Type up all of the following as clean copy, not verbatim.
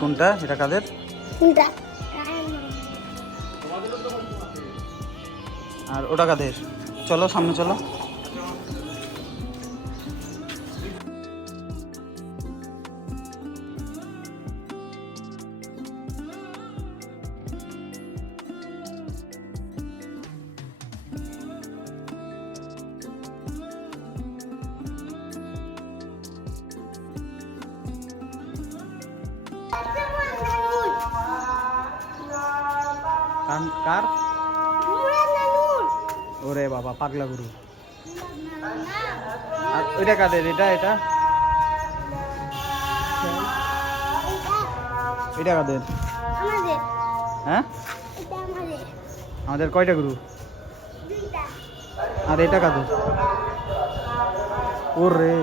কোনটা? এটা কাদের? আর ওটা কাদের? চলো সামনে চলো। কার? ওরে বাবা, পাগলা গুরু। আর ওইটা কাদের? এটা এটা এটা কাদের? হ্যাঁ, আমাদের কয়টা গুরু? আর এটা কাদের? ওরে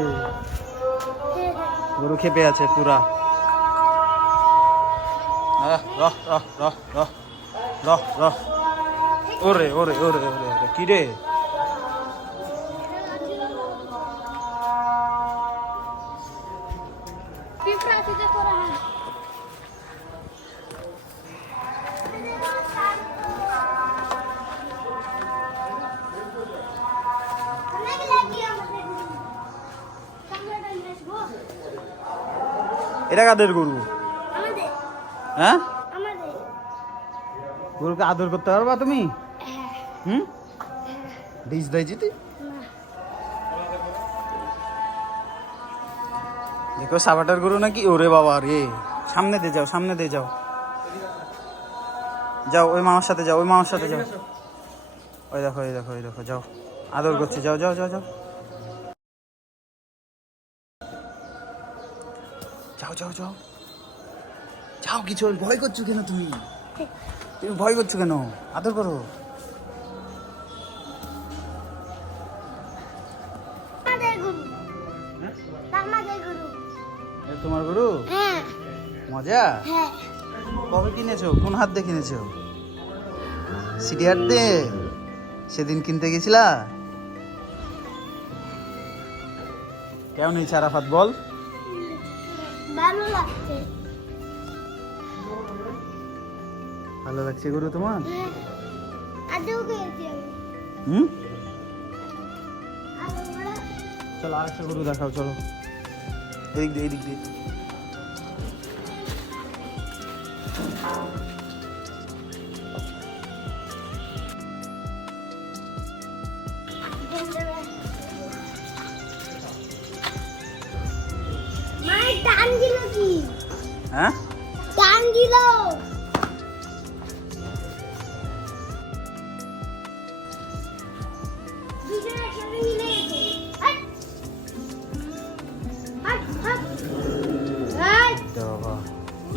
গরু খেপে আছে পুরা। রহ রহ রহ রহ রহ রহ। ওরে ওরে ওরে ওরে ওরে, কি রে? এটা কাদের গরু? হ্যাঁ, গরুকে আদর করতে পারবা তুমি? হুম, ডিস দেয় যেতে। দেখো সাবাটার গরু নাকি? ওরে বাবা রে, সামনে দিয়ে যাও, সামনে দিয়ে যাও, যাও ওই মামার সাথে যাও, ওই মামার সাথে যাও। ওই দেখো, ওই দেখো, ওই দেখো, যাও, আদর করছে, যাও যাও যাও যাও যাও যাও যাও যাও। কিছু ভয় করছো কেন তুমি? তুমি ভয় করছো কেন? আদর করো। তোমার গরু? মজা। কবে কিনেছো? কোন হাত দিয়ে কিনেছো? সিটি হাট দিয়ে সেদিন কিনতে গেছিলা? কেমন হয়েছে আরাফাত বল? ভালো লাগছে। ভালো লাগছে গরু তোমার? হুম, চলো আরেকটা গরু দেখাও, চলো এদিক দিয়ে, এদিক দিয়ে। হ্যাঁ, টান দিল।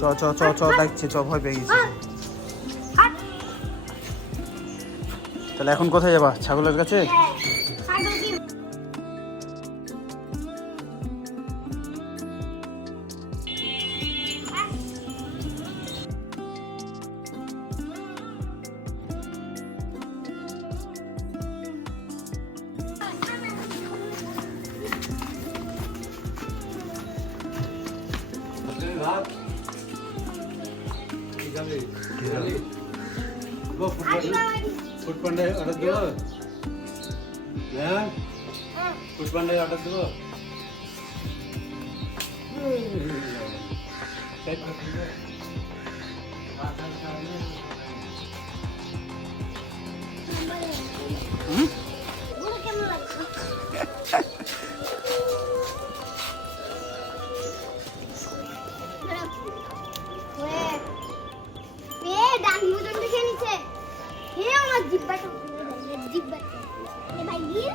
চ চ চ চ, দেখছি চ, ভয় পেয়ে গেছি। তাহলে এখন কোথায় যাবা? ছাগলের কাছে? ফুটপান্ডায় অর্ডার দেবো? হ্যাঁ, ফুটপান্ডায় অর্ডার দেবো? খেয়ে আমার জিব্বাটা খুলে দেয়, জিব্বাটা। এ ভাই দিয়ে